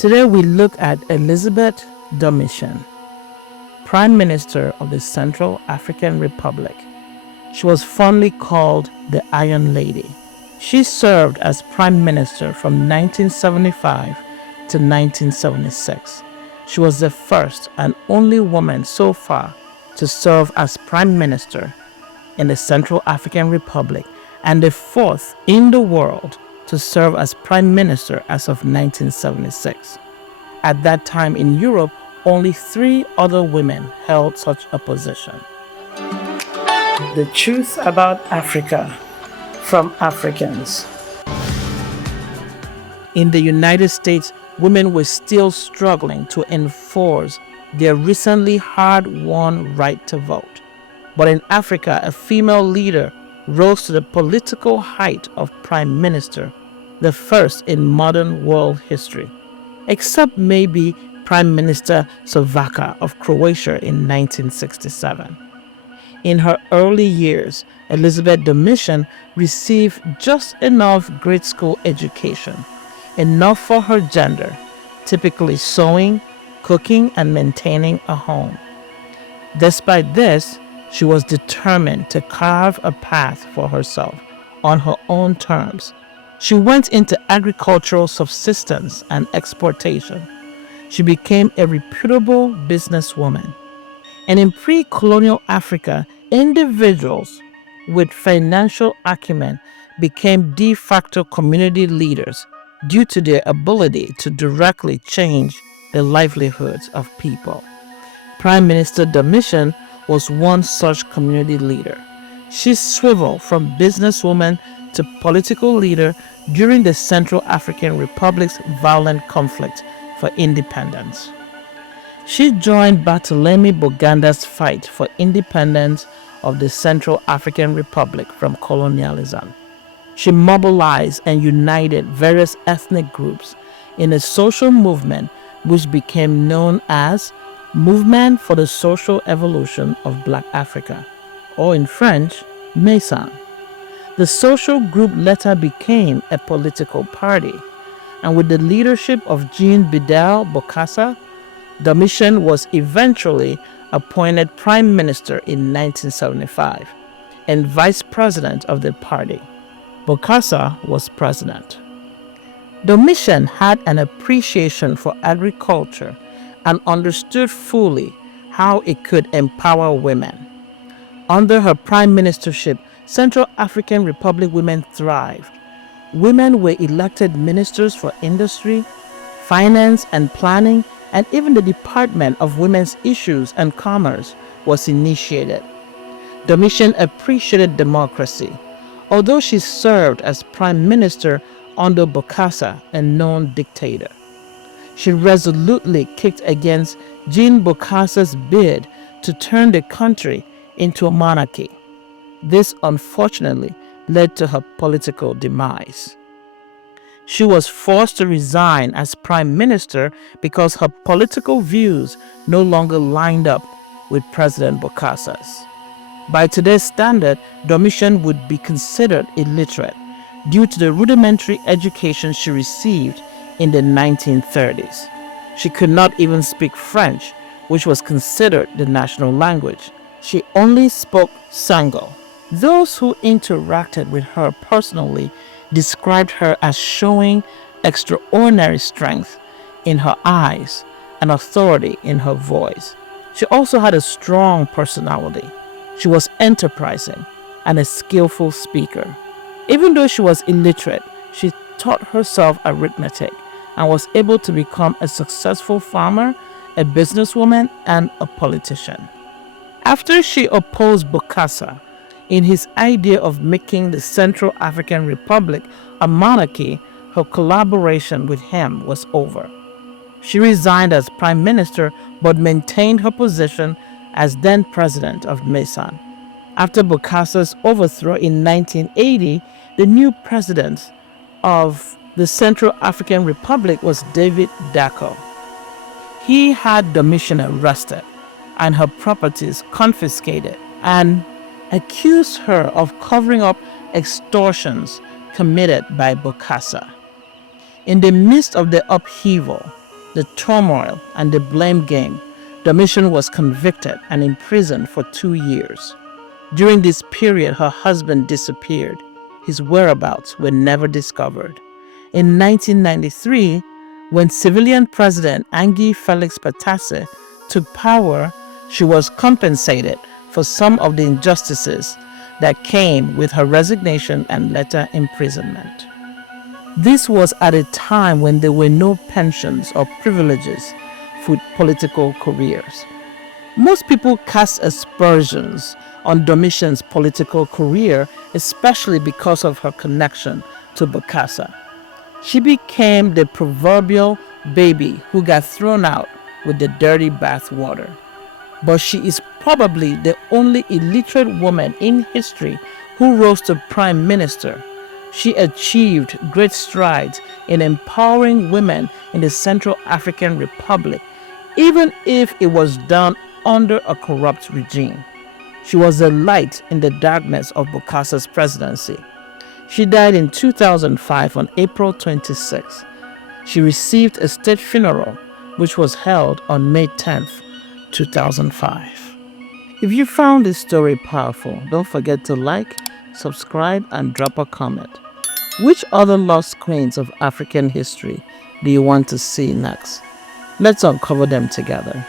Today we look at Élisabeth Domitien, Prime Minister of the Central African Republic. She was fondly called the Iron Lady. She served as Prime Minister from 1975 to 1976. She was the first and only woman so far to serve as Prime Minister in the Central African Republic and the fourth in the world to serve as Prime Minister as of 1976. At that time in Europe, only 3 other women held such a position. The truth about Africa from Africans. In the United States, women were still struggling to enforce their recently hard-won right to vote. But in Africa, a female leader rose to the political height of Prime Minister, the first in modern world history, except maybe Prime Minister Slovakia of Croatia in 1967. In her early years, Élisabeth Domitien received just enough grade school education, enough for her gender, typically sewing, cooking, and maintaining a home. Despite this, she was determined to carve a path for herself on her own terms. She went into agricultural subsistence and exportation. She became a reputable businesswoman. And in pre-colonial Africa, individuals with financial acumen became de facto community leaders due to their ability to directly change the livelihoods of people. Prime Minister Domitien was one such community leader. She swiveled from businesswoman to political leader during the Central African Republic's violent conflict for independence. She joined Barthélemy Boganda's fight for independence of the Central African Republic from colonialism. She mobilized and united various ethnic groups in a social movement which became known as Movement for the Social Evolution of Black Africa, or in French, MESAN. The social group later became a political party, and with the leadership of President Bokassa, Domitien was eventually appointed Prime Minister in 1975 and Vice President of the party. Bokassa was President. Domitien had an appreciation for agriculture and understood fully how it could empower women. Under her prime ministership, Central African Republic women thrived. Women were elected ministers for industry, finance and planning, and even the Department of Women's Issues and Commerce was initiated. Domitien appreciated democracy. Although she served as prime minister under Bokassa, a known dictator, she resolutely kicked against President Bokassa's bid to turn the country into a monarchy. This unfortunately led to her political demise. She was forced to resign as prime minister because her political views no longer lined up with President Bokassa's. By today's standard, Domitien would be considered illiterate due to the rudimentary education she received in the 1930s. She could not even speak French, which was considered the national language. She only spoke Sango. Those who interacted with her personally described her as showing extraordinary strength in her eyes and authority in her voice. She also had a strong personality. She was enterprising and a skillful speaker. Even though she was illiterate, she taught herself arithmetic and was able to become a successful farmer, a businesswoman, and a politician. After she opposed Bokassa in his idea of making the Central African Republic a monarchy, her collaboration with him was over. She resigned as prime minister but maintained her position as then president of MESAN. After Bokassa's overthrow in 1980, the new president of the Central African Republic was David Dacko. He had Domitien arrested and her properties confiscated and accused her of covering up extortions committed by Bokassa. In the midst of the upheaval, the turmoil, and the blame game, Domitian was convicted and imprisoned for 2 years. During this period, her husband disappeared. His whereabouts were never discovered. In 1993, when civilian President Angie Felix Patasse took power, she was compensated for some of the injustices that came with her resignation and later imprisonment. This was at a time when there were no pensions or privileges for political careers. Most people cast aspersions on Domitian's political career, especially because of her connection to Bokassa. She became the proverbial baby who got thrown out with the dirty bathwater. But she is probably the only illiterate woman in history who rose to prime minister. She achieved great strides in empowering women in the Central African Republic, even if it was done under a corrupt regime. She was a light in the darkness of Bokassa's presidency. She died in 2005 on April 26. She received a state funeral, which was held on May 10th, 2005. If you found this story powerful, don't forget to like, subscribe, and drop a comment. Which other lost queens of African history do you want to see next? Let's uncover them together.